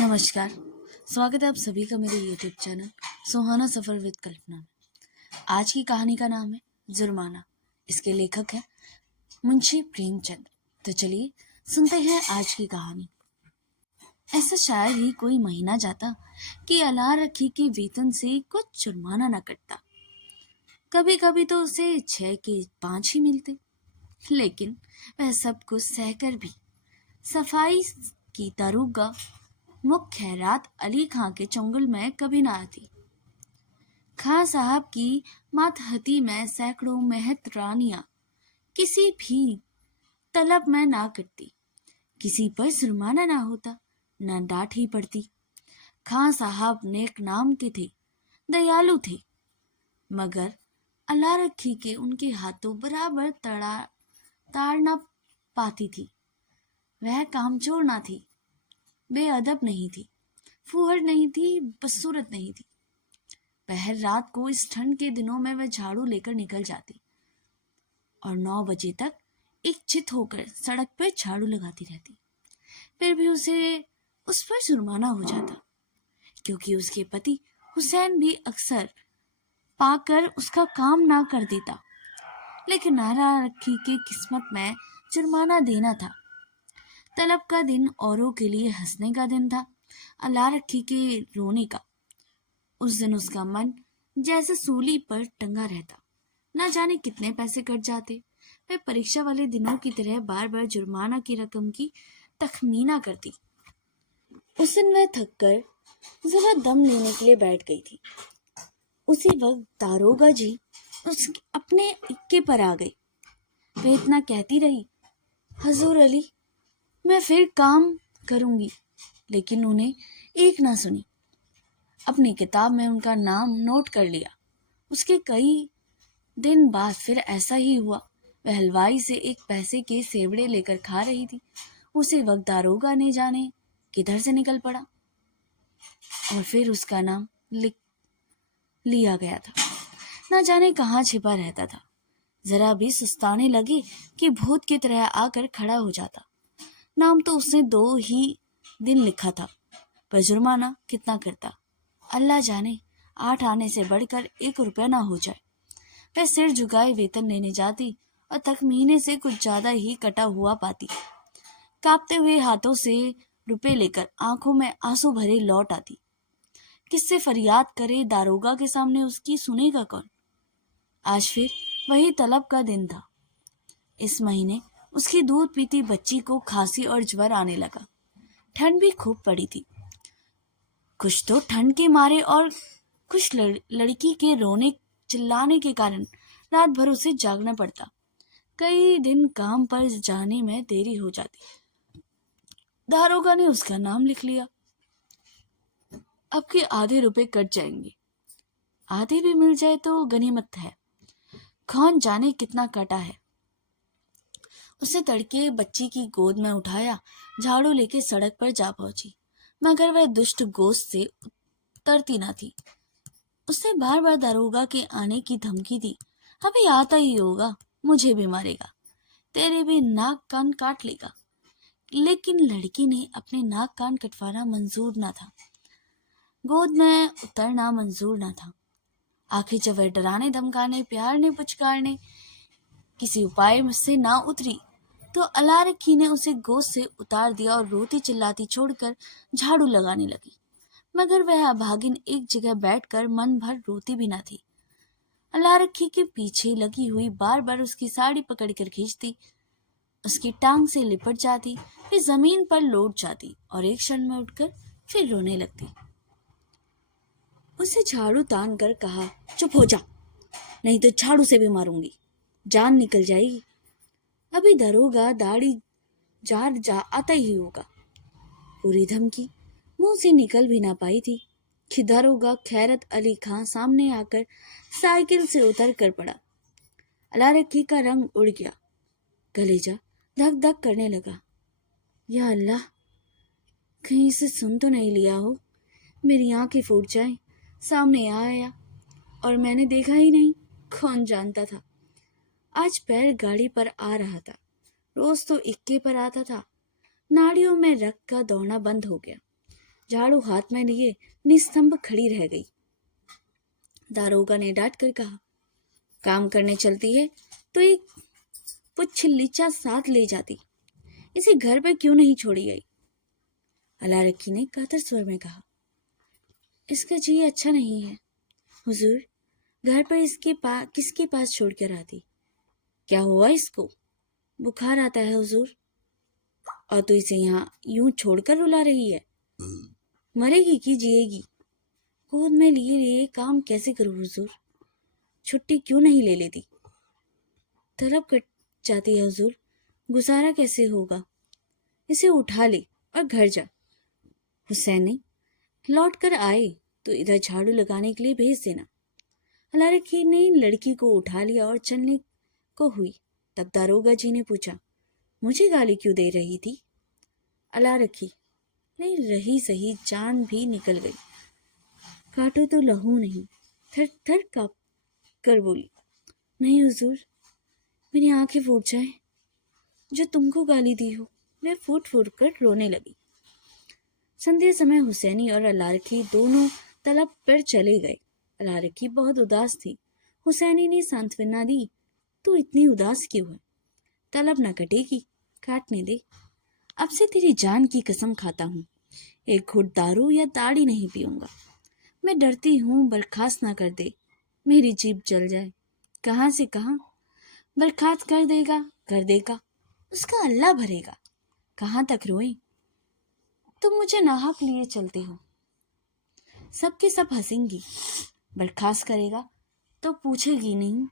नमस्कार। स्वागत है आप सभी का मेरे YouTube channel Suhana Safar with Kalpana में। आज की कहानी का नाम है जुर्माना। इसके लेखक हैं मुंशी प्रेमचंद। तो चलिए सुनते हैं आज की कहानी। ऐसा शायद ही कोई महीना जाता कि अल्लाह रखी के वेतन से कुछ जुर्माना न कटता। कभी कभी तो उसे 6 के 5 ही मिलते, लेकिन वह सब कुछ सहकर भी सफाई की दारोगा मुख्य खैरात अली खां के चंगुल में कभी ना आती। खां साहब की मातहती में सैकड़ों मेहतरानियां किसी भी तलब में ना कटती, किसी पर जुर्माना ना होता, ना डांट ही पड़ती। खां साहब नेक नाम के थे, दयालु थे, मगर अल्लाह रखी के उनके हाथों बराबर ताड़ ना पाती थी। वह कामचोर ना थी, बेअदब नहीं थी, फूहड़ नहीं थी, बदसूरत नहीं थी। पहर रात को इस ठंड के दिनों में वह झाड़ू लेकर निकल जाती और 9 बजे तक एक चित होकर सड़क पर झाड़ू लगाती रहती। फिर भी उसे उस पर जुर्माना हो जाता, क्योंकि उसके पति हुसैन भी अक्सर पाकर उसका काम ना कर देता। लेकिन नारा रखी के किस्मत में जुर्माना देना था। तलब का दिन औरों के लिए हंसने का दिन था, अल्लाह रखी के रोने का। उस दिन उसका मन जैसे सूली पर टंगा रहता। ना जाने कितने पैसे कट जाते। वह परीक्षा वाले दिनों की तरह बार बार जुर्माना की रकम की तखमीना करती। उस दिन वह थककर जरा दम लेने के लिए बैठ गई थी। उसी वक्त दारोगा जी अपने इक्के पर आ गई। वे इतना कहती रही, हजूर अली, मैं फिर काम करूंगी, लेकिन उन्हें एक ना सुनी। अपनी किताब में उनका नाम नोट कर लिया। उसके कई दिन बाद फिर ऐसा ही हुआ। वह हलवाई से एक पैसे के सेवड़े लेकर खा रही थी। उसी वक्त दारोगा ने जाने किधर से निकल पड़ा और फिर उसका नाम लिख लिया गया था। ना जाने कहाँ छिपा रहता था। जरा भी सुस्ताने लगे कि भूत की तरह आकर खड़ा हो जाता। नाम तो उसने 2 ही दिन लिखा था, पर जुर्माना कितना करता अल्लाह जाने। 8 आने से बढ़कर 1 रुपया ना हो जाए। वह सिर झुकाए वेतन लेने जाती और तखमीने से कुछ ज्यादा ही कटा हुआ पाती। कांपते हुए हाथों से रुपए लेकर आंखों में आंसू भरे लौट आती। किससे फरियाद करे दारोगा के सामने उसकी सुनेगा कौन। आज फिर वही तलब का दिन था। इस महीने उसकी दूध पीती बच्ची को खांसी और ज्वर आने लगा। ठंड भी खूब पड़ी थी। कुछ तो ठंड के मारे और कुछ लड़की के रोने चिल्लाने के कारण रात भर उसे जागना पड़ता। कई दिन काम पर जाने में देरी हो जाती। दारोगा ने उसका नाम लिख लिया। अब के आधे रुपए कट जाएंगे। आधे भी मिल जाए तो गनीमत है। कौन जाने कितना कटा है। उसे तड़के बच्ची की गोद में उठाया, झाड़ू लेके सड़क पर जा पहुंची, मगर वह दुष्ट गोश्त से उतरती न थी। उसने बार बार दारोगा के आने की धमकी दी। अभी आता ही होगा, मुझे भी मारेगा, तेरे भी नाक कान काट लेगा। लेकिन लड़की ने अपने नाक कान कटवाना मंजूर न था, गोद में उतरना मंजूर न था। आखिर जब वह डराने धमकाने प्यारने पुचकारने किसी उपाय से ना उतरी तो अल्लाह रखी ने उसे गोद से उतार दिया और रोती चिल्लाती छोड़कर झाड़ू लगाने लगी। मगर वह अभागिन एक जगह बैठकर मन भर रोती भी न थी। अल्लाह रखी के पीछे लगी हुई बार बार उसकी साड़ी पकड़कर खींचती, उसकी टांग से लिपट जाती, फिर जमीन पर लौट जाती और एक क्षण में उठकर फिर रोने लगती। उसे झाड़ू तान कर कहा, चुप हो जा, नहीं तो झाड़ू से भी मारूंगी, जान निकल जाएगी। अभी दरोगा दाढ़ी जा आता ही होगा। पूरी धमकी मुंह से निकल भी ना पाई थी कि दारोगा खैरत अली खां सामने आकर साइकिल से उतर कर पड़ा। अल्लाह रखी का रंग उड़ गया, कलेजा धक धक करने लगा। या अल्लाह, कहीं इसे सुन तो नहीं लिया हो, मेरी आंखें फूट जाएं। सामने आया और मैंने देखा ही नहीं, कौन जानता था। आज पैर गाड़ी पर आ रहा था, रोज तो इक्के पर आता था। नाड़ियों में रक्त का दौड़ना बंद हो गया। झाड़ू हाथ में लिए निस्तंभ खड़ी रह गई। दारोगा ने डांट कर कहा, काम करने चलती है तो एक पुच्छिल्लीचा साथ ले जाती, इसे घर पर क्यों नहीं छोड़ी गई? अलारक्की ने कातर स्वर में कहा, इसका जी अच्छा नहीं है हुजूर, घर पर किसके पास छोड़ कर आती? क्या हुआ इसको? बुखार आता है हुजूर। और तो इसे यहाँ यूं छोड़कर रुला रही है, मरेगी कि जिएगी? गोद में लिए लिए काम कैसे करूँ हुजूर? छुट्टी क्यों नहीं ले लेती? तलब कट जाती है हुजूर, गुजारा कैसे होगा? इसे उठा ले और घर जा। हुसैनी, लौट कर आए तो इधर झाड़ू लगाने के लिए भेज देना। अलारक्की ने लड़की को उठा लिया और चलने को हुई। तब दारोगा जी ने पूछा, मुझे गाली क्यों दे रही थी? अलारक्की, नहीं रही सही, जान भी निकल गई, काटो तो लहू नहीं। थर थर कांप कर बोली, नहीं हुजूर, मेरी आंखें फूट जाए, जो तुमको गाली दी हो। वह फूट फूट कर रोने लगी। संध्या समय हुसैनी और अलारक्की दोनों तलब पर चले गए। अलारक्की बहुत उदास थी। हुसैनी ने सांत्वना दी, तू इतनी उदास क्यों है? तलब न कटेगी, काटने दे। अब से तेरी जान की कसम खाता हूँ, एक घुट दारू या ताड़ी नहीं पीऊंगा। मैं डरती हूँ बर्खास्त ना कर दे, मेरी जीभ जल जाए। कहाँ से कहाँ बर्खास्त कर देगा, उसका अल्लाह भरेगा। कहाँ तक रोए? तुम मुझे नाहक लिए चलते हो, सबके सब हंसेंगी। बर्खास्त करेगा तो पूछेगी नहीं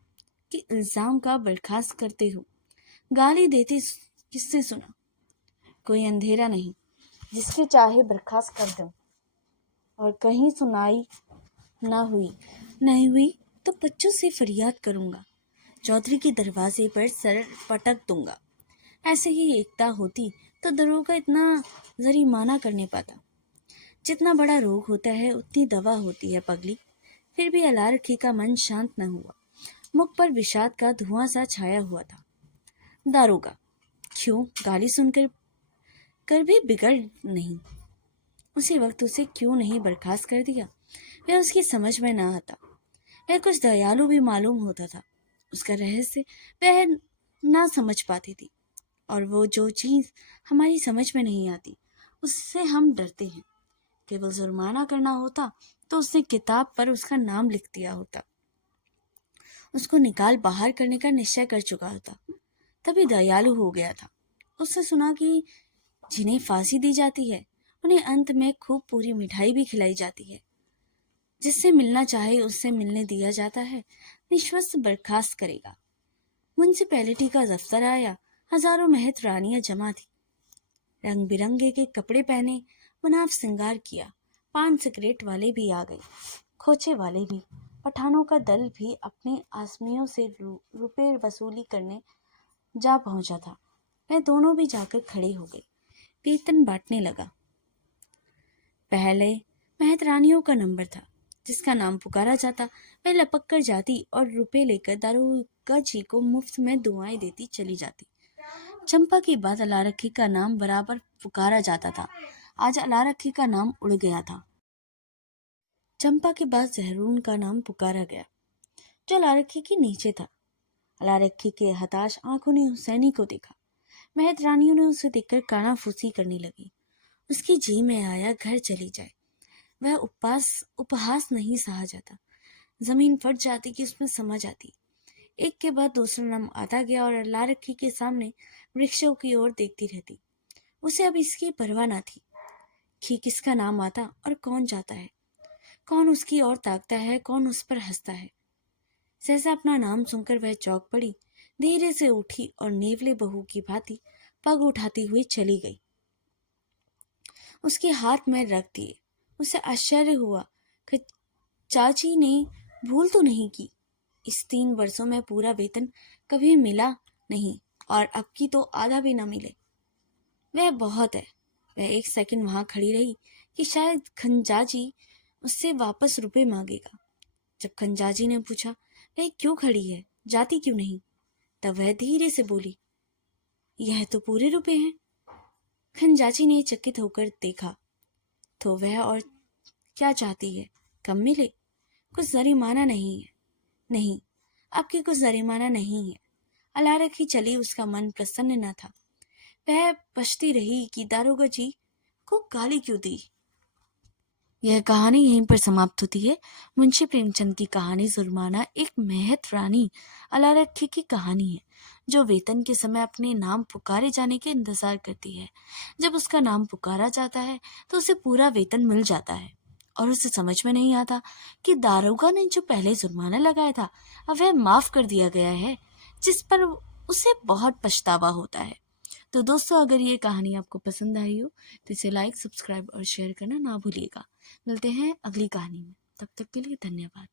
कि इल्जाम का बर्खास्त करते हो। गाली देते किससे सुना? कोई अंधेरा नहीं जिसके चाहे बर्खास्त कर दूं। और कहीं सुनाई ना हुई तो बच्चों से फरियाद करूंगा, चौधरी के दरवाजे पर सर पटक दूंगा। ऐसे ही एकता होती तो दरोगा इतना जरिमाना करने पाता। जितना बड़ा रोग होता है उतनी दवा होती है पगली। फिर भी अलारक्की का मन शांत न हुआ। मुख पर विषाद का धुआं सा छाया हुआ था। दारोगा, क्यों गाली सुनकर भी बिगड़ नहीं? उसी वक्त उसे क्यों नहीं बर्खास्त कर दिया? वह उसकी समझ में ना आता। वह कुछ दयालु भी मालूम होता था। उसका रहस्य वह ना समझ पाती थी। और वो जो चीज हमारी समझ में नहीं आती उससे हम डरते हैं। केवल जुर्माना करना होता तो उसने किताब पर उसका नाम लिख दिया होता, उसको निकाल बाहर करने का निश्चय कर चुका होता, तभी दयालु हो गया था। उससे सुना कि जिन्हें फांसी दी जाती है उन्हें अंत में खूब पूरी मिठाई भी खिलाई जाती है। जिससे मिलना चाहे उससे मिलने दिया जाता है। विश्वस्त बर्खास्त करेगा। म्युनिसिपैलिटी का दफ्तर आया। हजारों महत रानियां जमा थी। रंग बिरंगे के कपड़े पहने, बनाव श्रृंगार किया। पान सिगरेट वाले भी आ गए, खोचे वाले भी। पठानों का दल भी अपने आसमियों से रुपए वसूली करने जा पहुंचा था। वह दोनों भी जाकर खड़े हो गए। वेतन बांटने लगा। पहले महत रानियों का नंबर था। जिसका नाम पुकारा जाता वह लपक कर जाती और रुपए लेकर दारोगा जी को मुफ्त में दुआएं देती चली जाती। चंपा के बाद अलारक्की का नाम बराबर पुकारा जाता था। आज अलारक्की का नाम उड़ गया था। चंपा के बाद जहरून का नाम पुकारा गया, जो अलारक्की के नीचे था। अलारक्की के हताश आंखों ने हुसैनी को देखा। महत रानियों ने उसे देखकर कानाफूसी करने लगी। उसकी जी में आया घर चली जाए। वह उपहास नहीं सहा जाता। जमीन फट जाती कि उसमें समझ आती। एक के बाद दूसरा नाम आता गया और अलारक्की के सामने वृक्षों की ओर देखती रहती। उसे अब इसकी परवाह न थी कि किसका नाम आता और कौन जाता है, कौन उसकी ओर ताकता है, कौन उस पर हंसता है। सहसा अपना नाम सुनकर वह चौंक पड़ी, धीरे से उठी और नेवले बहू की भांति पग उठाती हुई चली गई। उसके हाथ में रख दिए। उसे आश्चर्य हुआ कि चाची ने भूल तो नहीं की। इस 3 वर्षों में पूरा वेतन कभी मिला नहीं और अब की तो आधा भी न मिले। वह बहुत है। वह 1 सेकंड वहां खड़ी रही कि शायद खंजाजी उससे वापस रुपए मांगेगा। जब खंजाजी ने पूछा वह क्यों खड़ी है, जाती क्यों नहीं, तब वह धीरे से बोली, यह तो पूरे रुपए हैं। खंजाजी ने चकित होकर देखा। तो वह और क्या चाहती है, कम मिले? कुछ जरिमाना नहीं है। नहीं, आपकी कुछ जरिमाना नहीं है। अलारा की चली उसका मन प्रसन्न न था। वह पछती रही कि दारोगा जी को गाली क्यों दी। यह कहानी यहीं पर समाप्त होती है। मुंशी प्रेमचंद की कहानी जुर्माना एक मेहत रानी अलारखी की कहानी है, जो वेतन के समय अपने नाम पुकारे जाने के इंतजार करती है। जब उसका नाम पुकारा जाता है तो उसे पूरा वेतन मिल जाता है और उसे समझ में नहीं आता कि दारोगा ने जो पहले जुर्माना लगाया था अब वह माफ कर दिया गया है, जिस पर उसे बहुत पछतावा होता है। तो दोस्तों, अगर ये कहानी आपको पसंद आई हो तो इसे लाइक, सब्सक्राइब और शेयर करना ना भूलिएगा। मिलते हैं अगली कहानी में। तब तक के लिए धन्यवाद।